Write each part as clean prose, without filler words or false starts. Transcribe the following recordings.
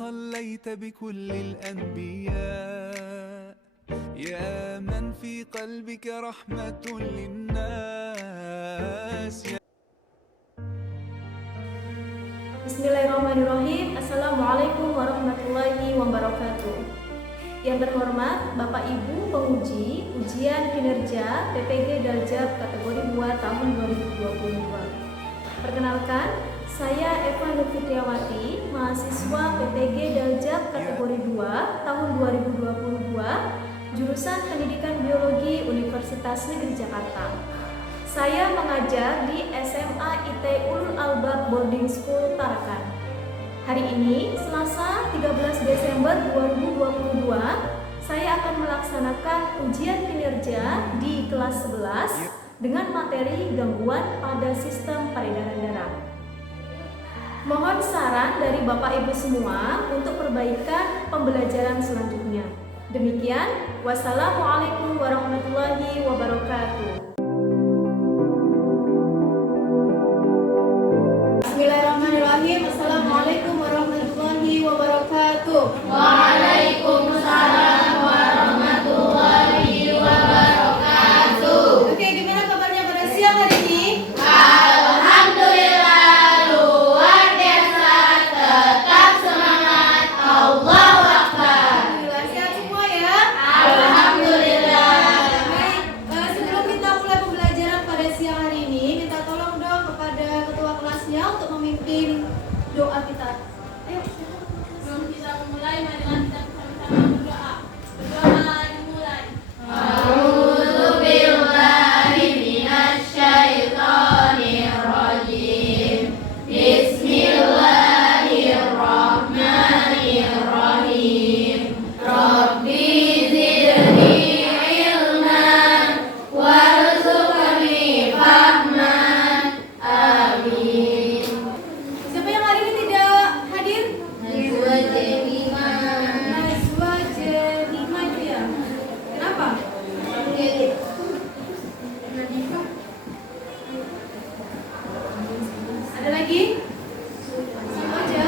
صليت بكل الأنبياء يا من في قلبك رحمة للناس. Bismillahirrahmanirrahim. Assalamualaikum warahmatullahi wabarakatuh. Yang terhormat Bapak Ibu penguji ujian kinerja PPG Daljab kategori 2 tahun 2022. Perkenalkan, saya Eva Nurfitriawati, mahasiswa PPG Daljab kategori 2 tahun 2022, jurusan Pendidikan Biologi Universitas Negeri Jakarta. Saya mengajar di SMA IT Ulul Albab Boarding School Tarakan. Hari ini, Selasa 13 Desember 2022, saya akan melaksanakan ujian kinerja di kelas 11 dengan materi gangguan pada sistem peredaran darah. Mohon saran dari Bapak Ibu semua untuk perbaikan pembelajaran selanjutnya. Demikian, wassalamualaikum warahmatullahi wabarakatuh. Bismillahirrahmanirrahim. Assalamualaikum warahmatullahi wabarakatuh. Waalaikumsalam warahmatullahi wabarakatuh. Oke, gimana kabarnya pada siang hari ini? Alhamdulillah luar biasa, tetap semangat, Allahu Akbar. Alhamdulillah sehat semua ya. Alhamdulillah. Baik, sebelum kita mulai pembelajaran pada siang hari ini, minta tolong dong kepada ketua kelasnya untuk memimpin doa kita. Ayo. Sebelum kita memulai, marilah kita bersama-sama berdoa. Berdoa dimulai. A'udzu billahi minasyaitonir rajim. Bismillahirrahmanirrahim. Rabbi zidni ilman warzuqni fahman. Amin. Siapa yang hari ini tidak hadir? Najwa Jemiman. Najwa Jemima itu ya. Kenapa? Ada lagi? Sama aja.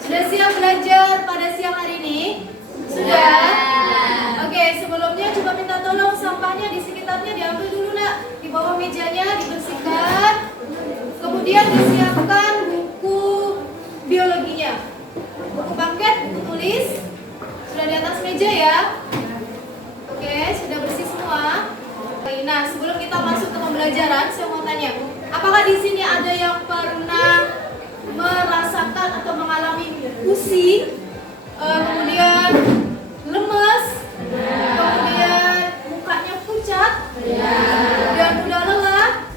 Sudah siap belajar pada siang hari ini? Sudah? Oke, sebelumnya coba minta tolong sampahnya di sekitarnya diambil dulu nak. Di bawah mejanya dibersihkan. Kemudian disiapkan buku biologinya. Buku paket, buku tulis. Sudah di atas meja ya. Oke, sudah bersih semua. Nah, sebelum kita masuk ke pembelajaran, saya mau tanya, apakah di sini ada yang pernah merasakan atau mengalami pusing, kemudian lemes, kemudian mukanya pucat, dan udah lelah?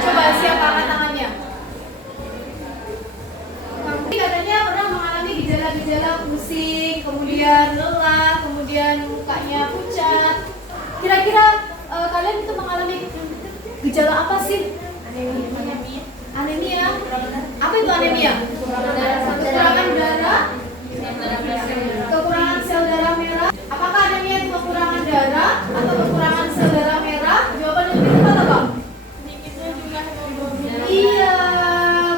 Coba siapa angkat tangannya? Tapi katanya pernah mengalami gejala-gejala pusing, kemudian lelah, kemudian mukanya pucat. Kira-kira kalian itu mengalami gejala apa sih? Anemia. Apa itu anemia? Kekurangan darah, kekurangan sel darah merah. Apakah anemia itu kekurangan darah atau kekurangan sel darah merah? Jawaban yang lebih tepat apa? Sedikitnya jumlah hemoglobin. Iya,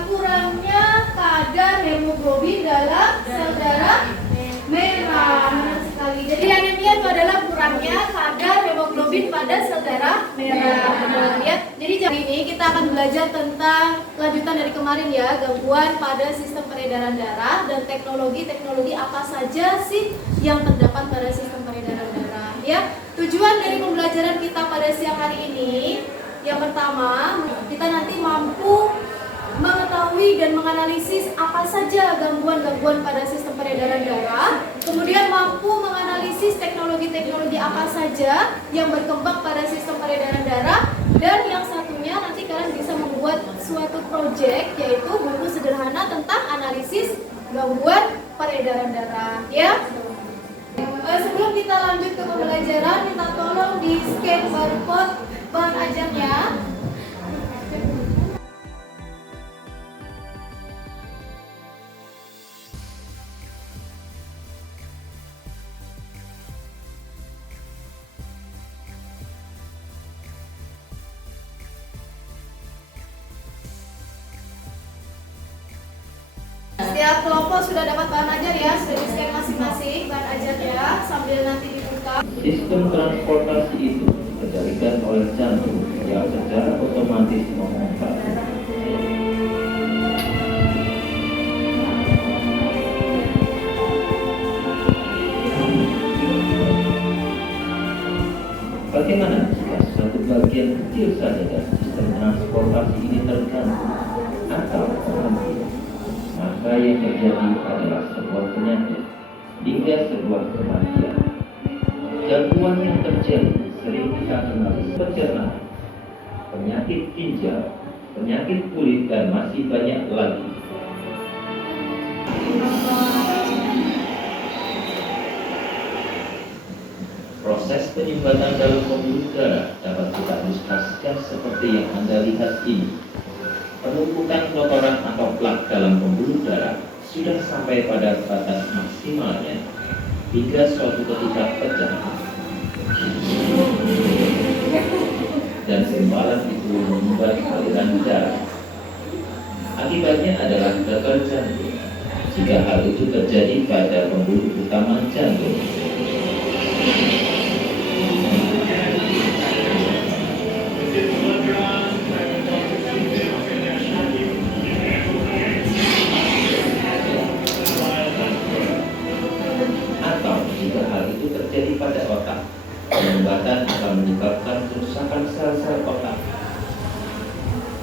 kurangnya kadar hemoglobin dalam sel darah merah. Benar sekali. Jadi anemia itu adalah kurangnya kadar hemoglobin pada sel darah merah. Benar ya. Jadi hari ini kita akan belajar tentang lanjutan dari kemarin ya, gangguan pada sistem peredaran darah dan teknologi apa saja sih yang terdapat pada sistem peredaran darah ya. Tujuan dari pembelajaran kita pada siang hari ini, yang pertama, kita nanti mampu mengetahui dan menganalisis apa saja gangguan-gangguan pada sistem peredaran darah, kemudian mampu menganalisis teknologi-teknologi apa saja yang berkembang pada sistem peredaran darah, dan yang satunya nanti kalian bisa membuat suatu proyek yaitu buku sederhana tentang analisis gangguan peredaran darah ya. Sebelum kita lanjut ke pembelajaran, minta tolong di scan barcode bahan ajarnya. Setiap kelompok sudah dapat bahan ajar ya, sudah di-scan masing-masing bahan ajarnya sambil nanti dibuka. Sistem transportasi itu dikendalikan oleh jantung yang secara otomatis memompa. Bagaimana jika suatu bagian kecil saja dari sistem transportasi ini terganggu atau terhenti? Maka yang terjadi adalah sebuah penyakit hingga sebuah kematian. Gangguan yang terjadi sering kita kenali pencernaan, penyakit ginjal, penyakit kulit, dan masih banyak lagi. Proses penyumbatan dalam pembuluh darah dapat kita ilustrasikan seperti yang Anda lihat ini. Penumpukan kotoran atau plak dalam pembuluh darah sudah sampai pada batas maksimalnya hingga suatu ketika pecah. Dan gumpalan itu menyumbat aliran darah. Akibatnya adalah gagal jantung. Jika hal itu terjadi pada pembuluh utama jantung, atau jika hal itu terjadi pada otak, penyumbatan akan menyebabkan kerusakan sel-sel otak.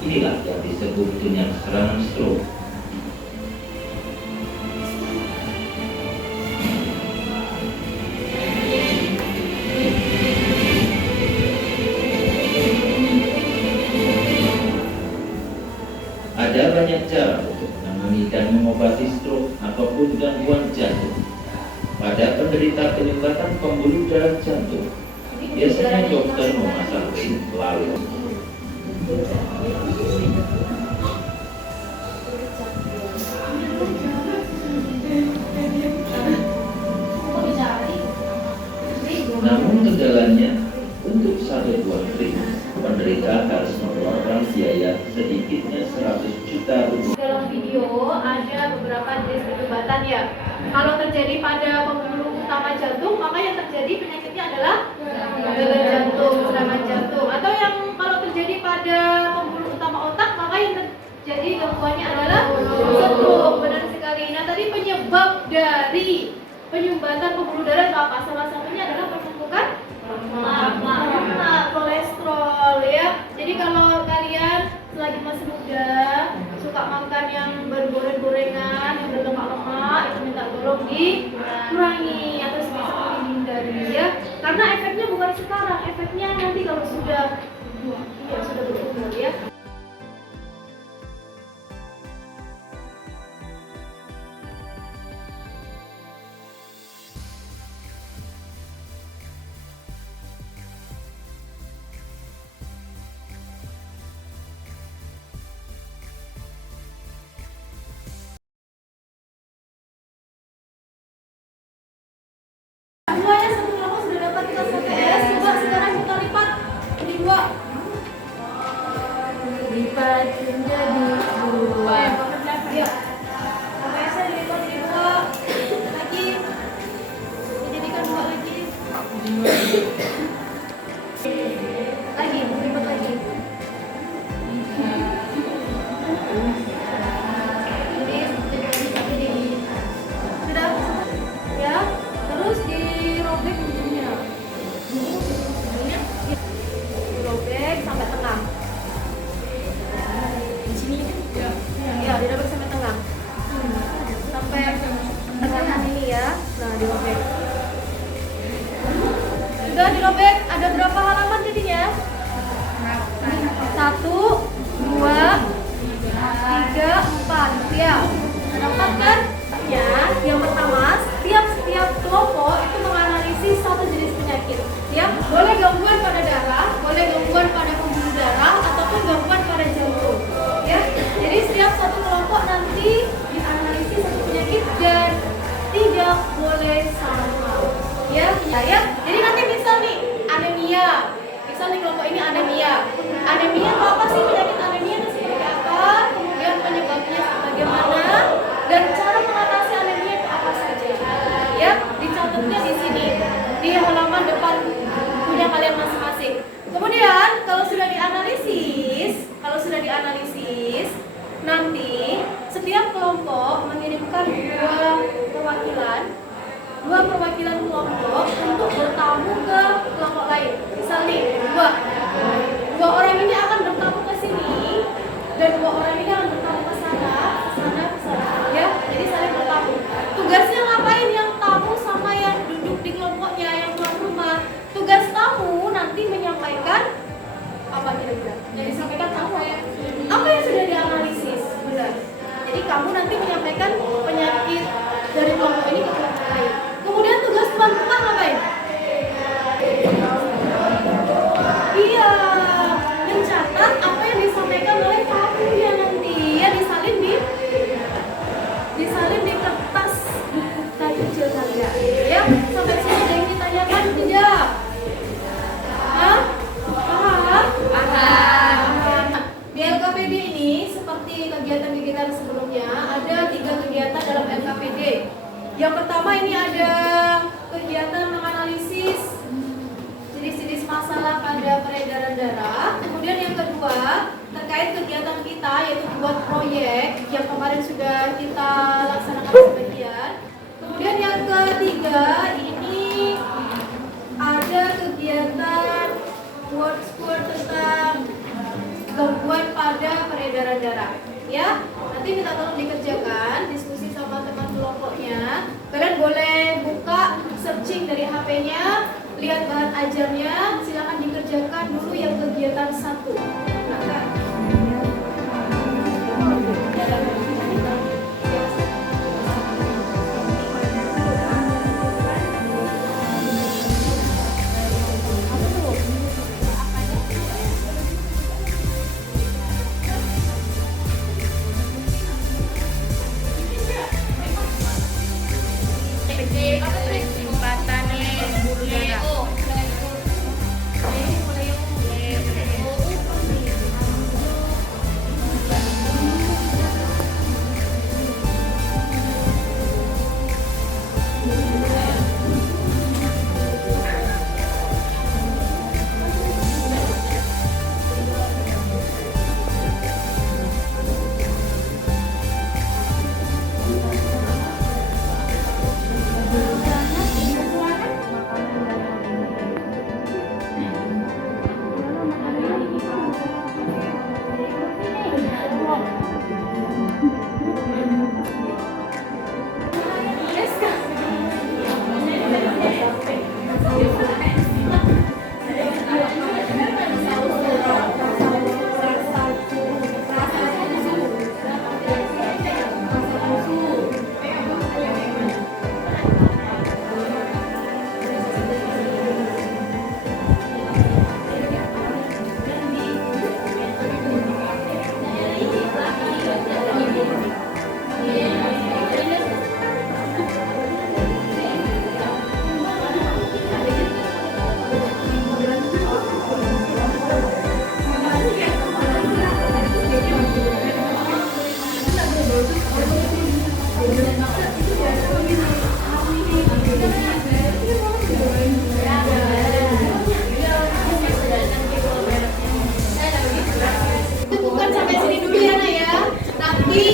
Inilah yang disebut dengan serangan stroke. Ada banyak cara untuk menangani dan mengobati stroke ataupun gangguan jantung. Pada penderita penyumbatan pembuluh darah jantung, biasanya dokter memasang chip lalu. Namun kendalanya, untuk satu buah krim, penderita harus mengeluarkan biaya sedikitnya 100 juta rupiah. Dalam video ada beberapa jenis penyumbatan ya. Kalau terjadi pada pembuluh utama jantung, maka yang terjadi penyakitnya adalah gagal jantung, serangan jantung. Atau yang kalau terjadi pada pembuluh utama otak, maka yang terjadi gangguannya adalah stroke. Benar sekali. Nah, tadi penyebab dari penyumbatan pembuluh darah itu apa? Salah satunya adalah penumpukan lemak, kolesterol ya. Jadi kalau kalian selagi masih muda suka makan yang bergoreng-gorengan, yang berlemak-lemak, itu minta tolong dikurangi atau sebisa mungkin dihindari ya. Karena efeknya bukan sekarang, efeknya nanti kalau sudah berumur ya. Semuanya satu kelompok sudah dapat kita SKS. Coba sekarang kita lipat jadi 2. Lipat menjadi 2. Ya. SKS-nya dilipat jadi 2. Lagi. Dijadikan 2 lagi. Lagi, lipat lagi. Sudah. Ya. Terus dirobek ujungnya. Dirobek sampai tengah. Di sini ya. Ya, dirobek sampai tengah. Sampai tengahan ini ya. Nah, dirobek. Sudah dirobek, ada berapa halaman jadinya? 1, 2, 3, 4. Ya. Dapat kan? Ya, yang pertama, setiap kelompok itu menganalisis satu jenis penyakit. Ya, boleh gangguan pada darah, boleh gangguan pada pembuluh darah, ataupun gangguan pada jantung. Ya, jadi setiap satu kelompok nanti dianalisis satu penyakit dan tidak boleh sama. Ya. Jadi nanti misal nih anemia, misal nih kelompok ini anemia. Anemia itu apa sih, penyakit anemia itu seperti apa? Kemudian penyebabnya bagaimana? Dan cara kalian masing-masing. Kemudian kalau sudah dianalisis, nanti setiap kelompok mengirimkan dua perwakilan kelompok untuk bertamu ke kelompok lain. Misalnya dua orang ini akan bertamu ke sini dan dua orang ini akan bertamu ke sana, ya. Jadi saling bertamu. Tugasnya ngapain yang tamu sama yang duduk di kelompoknya yang tuan rumah? Tugas tamu nanti menyampaikan apa kira-kira? Yang disampaikan tamu ya. Apa yang sudah dianalisis? Benar. Jadi kamu nanti menyampaikan penyakit dari kelompok ini ke kelompok lain. Kemudian tugas tuan rumah ngapain? Iya, mencatat apa yang disampaikan oleh tamunya nanti ya, disalin di kertas buku kecil kalian ya. Sampai sini ada yang ditanyakan tidak? Hah? Paham? Di LKPD ini seperti kegiatan-kegiatan sebelumnya ada 3 kegiatan dalam LKPD. Yang pertama ini ada kegiatan menganalisis jenis-jenis masalah pada peredaran darah. Kemudian yang kedua terkait kegiatan kita yaitu buat proyek yang kemarin sudah kita laksanakan sebagian. Kemudian yang ketiga ini ada kegiatan word tentang gangguan pada peredaran darah. Ya, nanti minta tolong dikerjakan, diskusi sama teman kelompoknya. Kalian boleh buka searching dari HP-nya, lihat bahan ajarnya, silakan dikerjakan dulu yang kegiatan 1.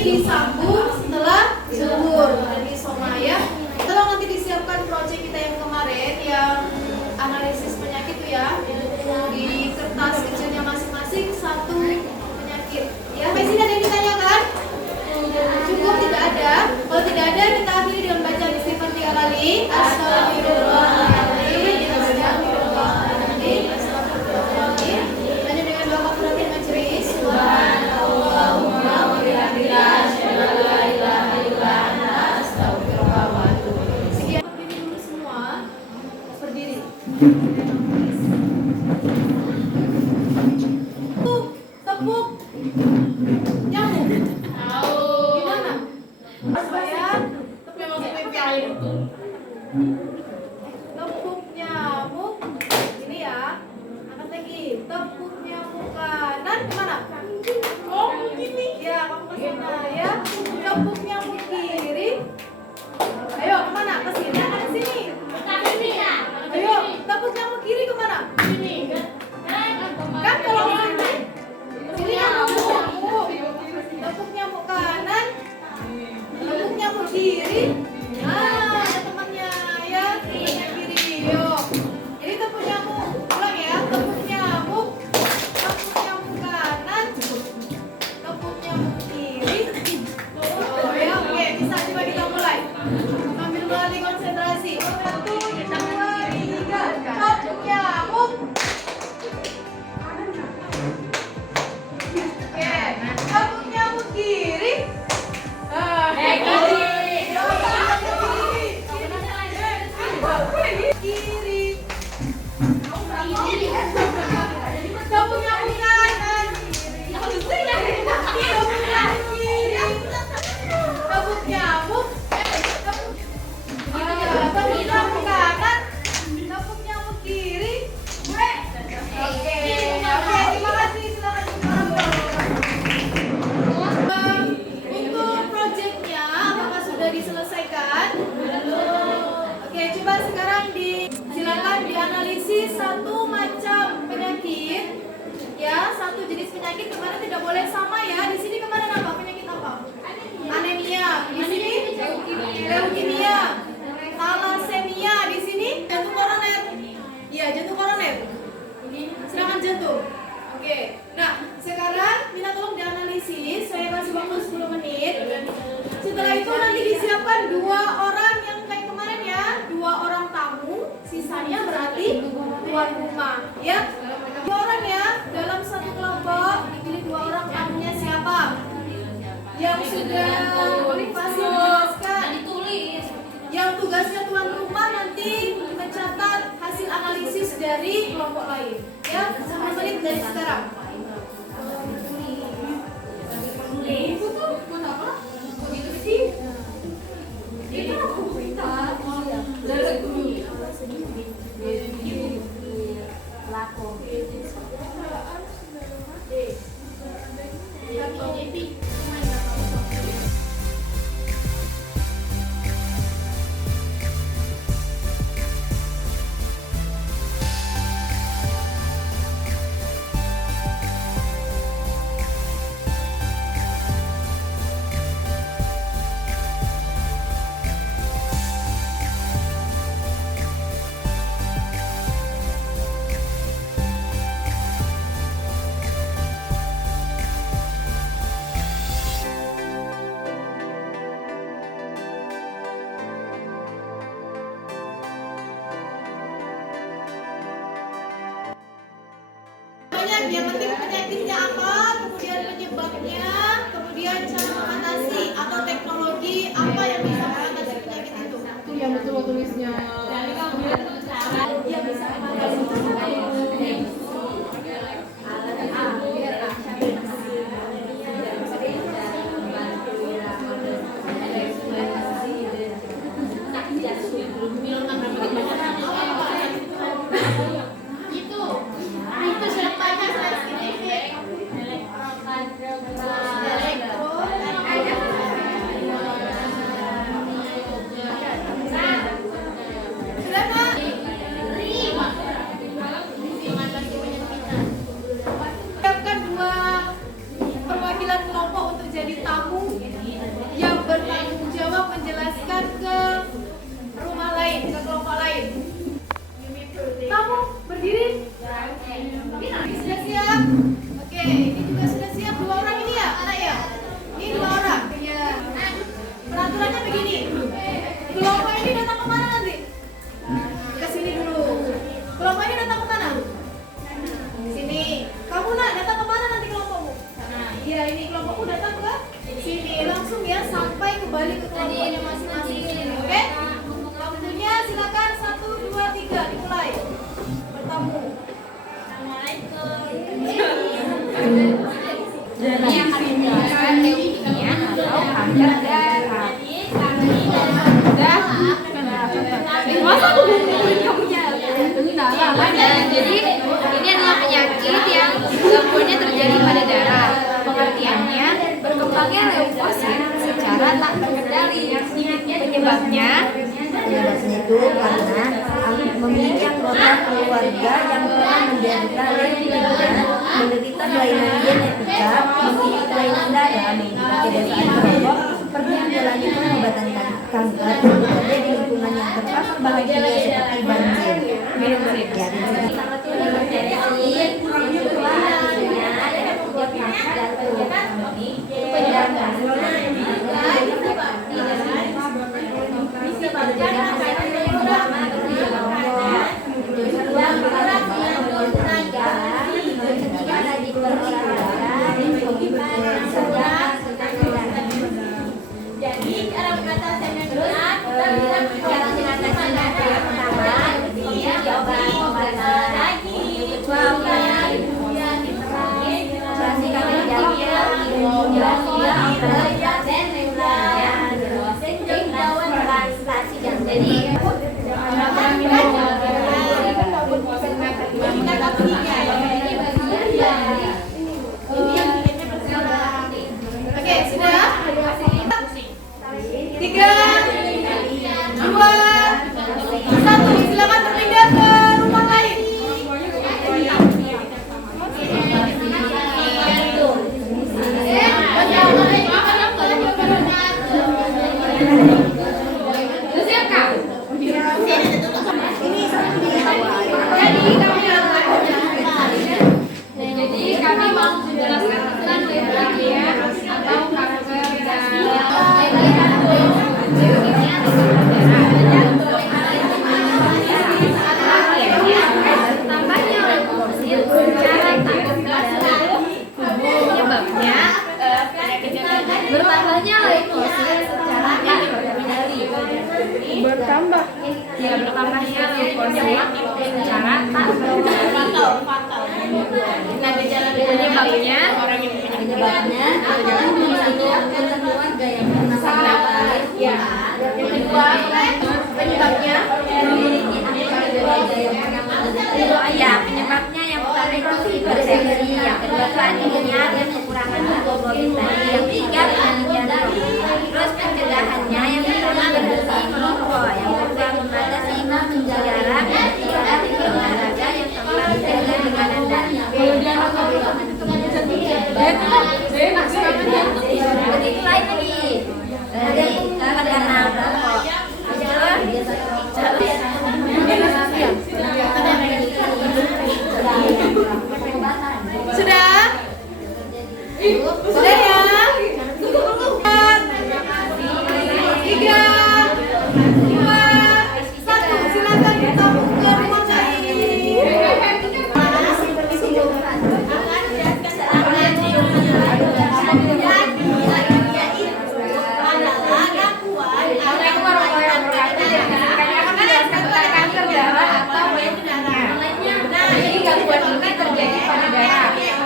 Disambung setelah zuhur dari Somaya. Tolong nanti disiapkan proyek kita yang kemarin yang analisis penyakit itu ya, di kertas kecilnya masing-masing 1 penyakit ya. Sampai sini ada yang ditanyakan? Cukup tidak ada? Kalau tidak ada kita akhiri dengan bacaan istighfar 3 kali. Astagfirullahaladzim, astagfirullahaladzim, astagfirullahaladzim. Lanjut dengan doa kafaratul majlis. Subhanallahumma wa bihamdika asyhadu an la ilaha illa anta astaghfiruka wa atubu ilaik. Sekian berdiri dulu semua. Berdiri. Tepuk nyamuk. Gimana? Saya tepuk nyamuk. Ini ya. Angkat lagi. Tepuk nyamuk kanan kemana? Oh, begini. Ya, kamu ke sana ya. Tepuk nyamuk kiri. Ayo kemana? Ke sini atau ke sini? Ke sini ya. Ayo, tepuk nyamuk kiri kemana? Sini. penyakit kemarin tidak boleh sama ya. Di sini kemarin apa? Penyakit apa? Anemia. Di sini leukemia. Thalassemia. Di sini jantung koroner. Iya, jantung koroner. Serangan jantung. Oke. Nah, sekarang minta tolong dianalisis. Saya kasih waktu 10 menit. Setelah itu nanti disiapkan 2 orang yang kayak kemarin ya, 2 orang tamu, sisanya berarti tuan rumah ya. 2 orang ya, dalam satu kelompok dipilih 2 orang tamunya siapa? Yang sudah pasti menjelaskan. Yang tugasnya tuan rumah nanti mencatat hasil analisis dari kelompok lain ya, 10 menit dari sekarang. Itu tuh buat apa? Begitu sih. Itu aku minta. Yang penting penyakitnya apa, kemudian penyebabnya, kemudian cara mengatasi atau teknologi apa yang bisa mengatasi penyakit itu. Itu yang betul tulisnya. Yang bisa mengatasi. Jadi ini adalah penyakit yang gangguannya terjadi pada darah. Pengertiannya berkembangnya leukosit secara tak terkendali. Penyebabnya itu karena memiliki anggota keluarga yang pernah menderita leukemia, menderita kelainan genetika, memiliki kelainan darah, mengikuti kebiasaan merokok, pernah menjalani pengobatan kanker, bekerja di lingkungan yang terpapar bahan kimia seperti banjir. Jadi cara mengatasi yang benar, kita bisa cara mengatasi yang pertama, obat-obatan lagi, kemudian interaksi kami Oke, sudah? 3, 2, 1, silakan berpindah ke rumah lain. bertambah. Ya, bertambahnya leukosit secara tak penyebabnya adalah membantu keluarga yang pernah sakit. Ya. Yang kedua, penyebabnya Memiliki anggota keluarga yang pernah menderita. ya, penyebabnya yang pertama itu hipertensi, yang kedua itu anemia dan kekurangan hemoglobin tadi, yang ketiga penelitian terus pencegahannya yang pertama berhenti merokok, yang kedua membatasi penjara, yang ketiga olahraga, yang keempat menjaga tekanan darah. Begitu lagi dari karena merokok. sudah? Sudah ya? 3, 2, 1, silakan kita ke ruang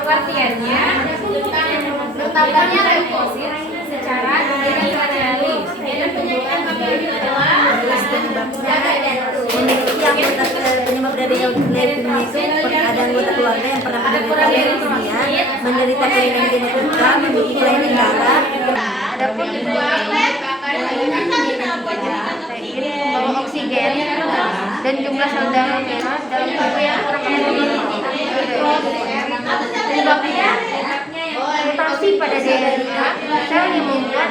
Pengertiannya, bertambahnya leukosit secara tidak sehingga penyakit adalah Penyebab dari leukemia itu ada anggota keluarga yang pernah menderita leukemia, menderita kelainan genetika, memiliki kelainan darah. Adapun membawa oksigen dan jumlah sel darah merah dalam tubuh yang kurang penyebabnya mutasi pada DNA sel yang membuat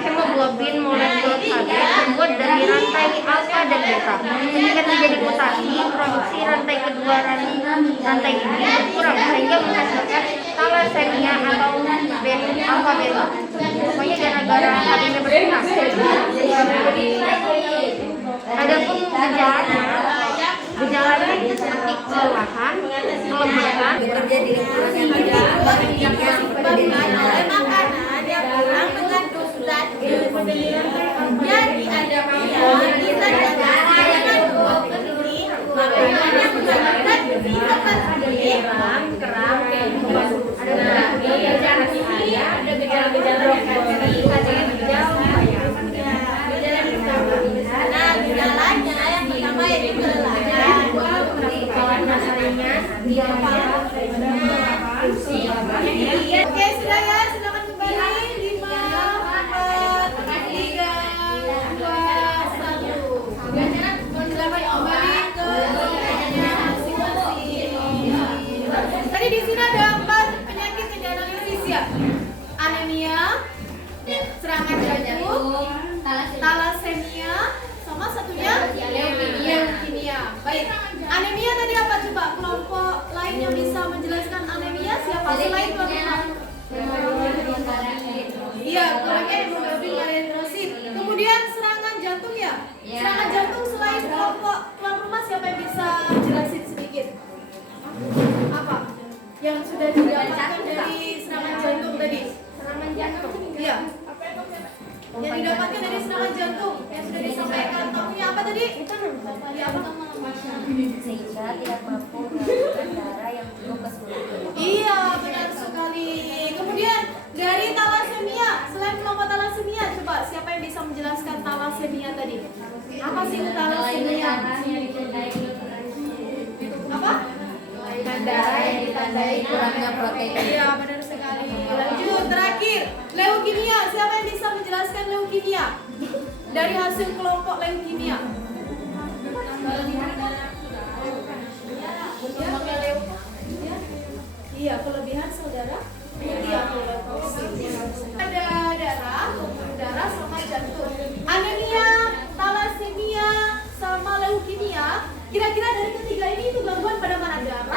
hemoglobin molekul kaget terbuat dari rantai alfa dan beta. Ketika terjadi mutasi, produksi rantai kedua rantai ini berkurang sehingga menghasilkan thalassemia atau alfa beta. Pokoknya gara-gara hal ini berkurang. Adapun gejalanya seperti kelelahan, kelemahan, Bekerja di lingkungan yang tidak berindikasi pada DNA. jadi ada bisa darah yang makanya menggunakan gejalanya yang pertama yaitu kelelahan. Oke, sudah ya, silakan kembali. 5, 4, 3, 2, 1. Silakan kembali ke tempatnya masing-masing. Tadi di sini ada 4 penyakit yang dianalisis ya. Anemia, serangan jantung, thalassemia, sama satunya leukemia. Baik. Anemia tadi apa coba? Kelompok lain yang bisa menjelaskan anemia siapa selain kelompok? Iya, kurangnya hemoglobin eritrosit. Kemudian serangan jantung ya? Serangan jantung selain kelompok tuan rumah siapa yang bisa jelasin sedikit? Apa? Yang sudah didapatkan dari serangan jantung tadi? Serangan jantung? Iya. Yang didapatkan dari serangan jantung yang sudah disampaikan tamunya apa tadi? Tadi apa? Sehingga tidak mampu mengalirkan darah yang cukup ke seluruh tubuh. Iya, benar sekali. Kemudian dari thalassemia, selain kelompok thalassemia, coba siapa yang bisa menjelaskan thalassemia tadi? Apa sih itu thalassemia? Apa? darah yang ditandai kurangnya protein. Iya, benar sekali. Lanjut, terakhir, leukemia. Siapa yang bisa menjelaskan leukemia? Dari hasil kelompok leukemia. Iya, kelebihan saudara. Iya, ada darah, pembuluh darah sama jantung. Anemia, thalassemia, sama leukemia. Kira-kira dari ketiga ini itu gangguan pada mana? Darah.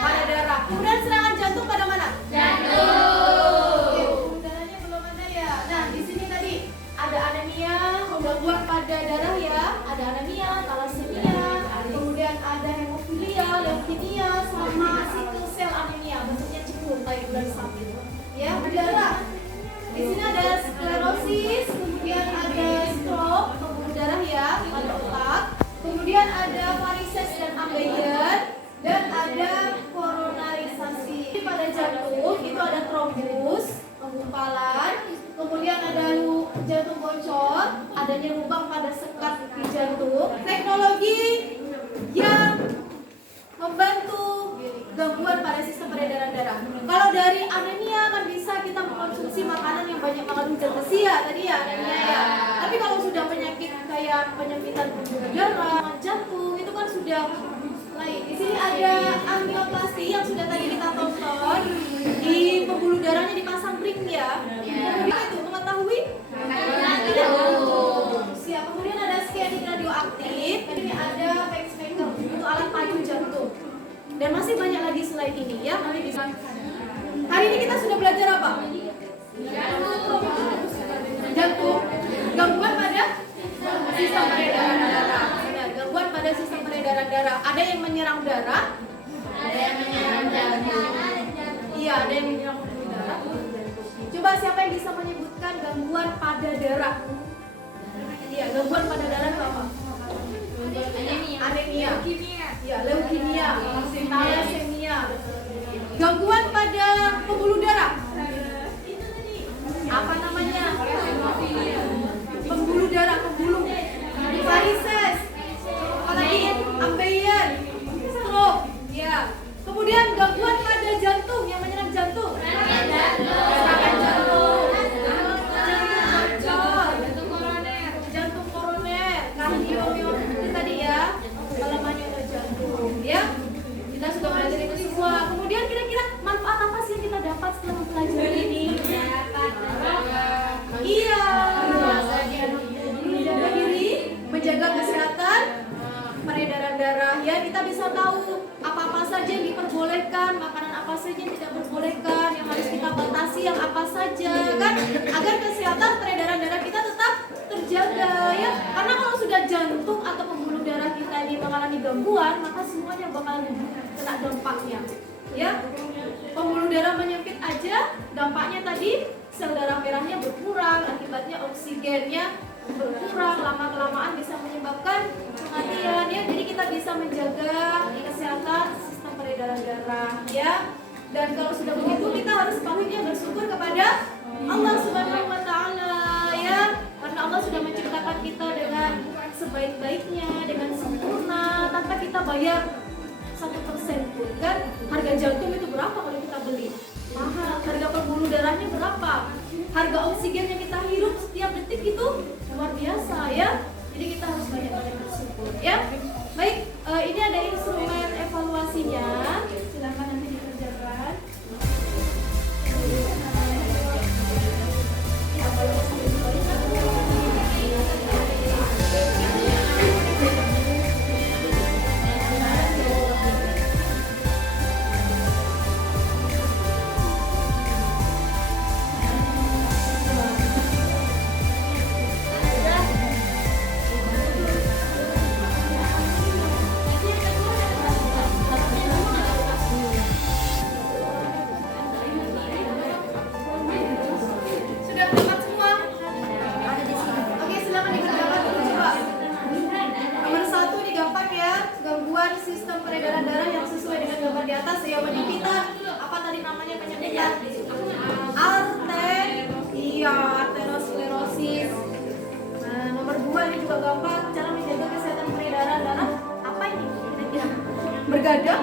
Pada darah. Kemudian serangan jantung pada mana? Jantung. Darahnya belum ada ya. Nah, di sini tadi ada anemia, gangguan pada darah ya. Ada anemia, thalassemia, kemudian ada hemofilia, leukemia, sama sickle cell anemia. Maksudnya cekung kayak bulan sabit. Ya, darah. Di sini ada sklerosis, kemudian ada stroke, pembuluh darah ya. jantung bocor, adanya lubang pada sekat di jantung, teknologi yang membantu gangguan pada sistem peredaran darah. Kalau dari anemia kan bisa kita mengkonsumsi makanan yang banyak mengandung zat besi ya tadi ya anemia ya. Tapi kalau sudah penyakit kayak penyempitan pembuluh darah, jantung itu kan sudah lain. Di sini ada angioplasti yang sudah tadi kita tonton di pembuluh darahnya dipasang ring ya. Itu mengetahui? Siap. Kemudian ada scanning radioaktif. Ini ada pacemaker itu alat pacu jantung. Dan masih banyak lagi selain ini ya. Nanti bisa. Hari ini kita sudah belajar apa? Jantung. Gangguan pada sistem peredaran darah. Benar, gangguan pada sistem peredaran darah. Ada yang menyerang darah, ada yang menyerang jantung. Iya, ada yang menyerang pembuluh darah. Coba siapa yang bisa menyebutkan gangguan pada darah? Iya, gangguan pada darah itu apa? Anemia. Ya, leukemia, thalassemia. Gangguan pada pembuluh darah. Apa namanya? Pembuluh darah, pembuluh. Varises. Apalagi ambeien, stroke. Ya. Kemudian gangguan pada jantung yang menyerang jantung. Serangan jantung. Jantung koroner, kardiomiopati tadi ya. Kelemahan otot jantung, ya. Kita sudah belajar itu semua. Kemudian kira-kira manfaat apa sih yang kita dapat setelah mempelajari ini? Iya. Menjaga diri, menjaga kesehatan peredaran darah. Ya, kita bisa tahu apa-apa saja yang diperbolehkan, makanan apa saja yang tidak diperbolehkan, yang harus kita batasi, yang apa saja, kan? Agar kesehatan peredaran darah kita tetap terjaga, ya. Karena kalau sudah jantung atau pembuluh darah kita ini mengalami gangguan, maka semuanya bakal kena dampaknya, ya. Pembuluh darah menyempit aja, dampaknya tadi sel darah merahnya berkurang, akibatnya oksigennya berkurang, lama-kelamaan bisa menyebabkan kematian, ya. Jadi kita bisa menjaga kesehatan sistem peredaran darah, ya. Dan kalau sudah begitu kita harus sepatutnya bersyukur kepada Allah Subhanahu wa taala, ya. Karena Allah sudah menciptakan kita dengan sebaik-baiknya, dengan sempurna, tanpa kita bayar 1% pun, kan? Harga jantung itu berapa kalau kita beli? Mahal. Harga pembuluh darahnya berapa? Harga oksigen yang kita hirup setiap detik itu luar biasa, ya. Jadi kita harus banyak-banyak bersyukur, ya. Baik, ini ada instrumen evaluasinya. Silakan nanti dikerjakan. Sudah dapat semua? Oke, silakan dikerjakan dulu coba. Nomor 1 ini gampang ya, gangguan sistem peredaran darah yang sesuai dengan gambar di atas ya, penyempitan. Apa tadi namanya penyempitan? Arteriosklerosis. Nah, nomor 2 ini juga gampang, cara menjaga kesehatan peredaran darah. Apa ini? Kira-kira bergadang?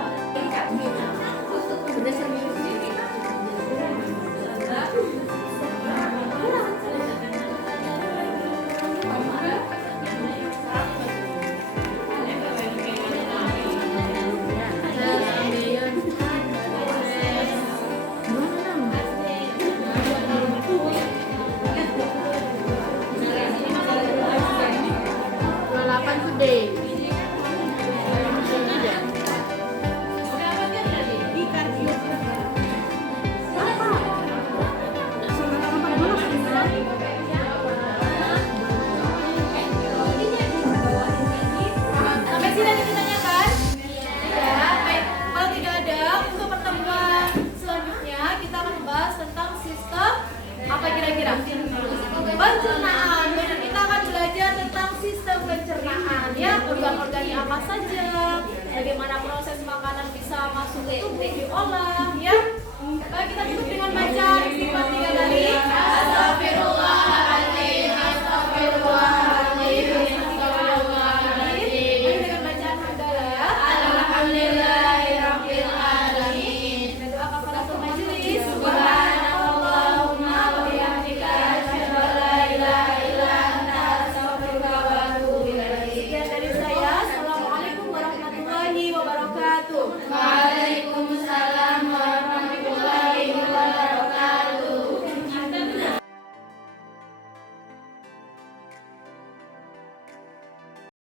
Sampai sini ada ditanyakan? Ya, baik. Kalau tidak ada, untuk pertemuan selanjutnya kita akan membahas tentang sistem apa kira-kira? Pencernaan. Benar, kita akan belajar tentang sistem pencernaan, ya. Organ-organnya apa saja, bagaimana proses makanan bisa masuk ke tubuh, diolah, ya. Baik, kita tutup dengan baca istighfar 3 kali.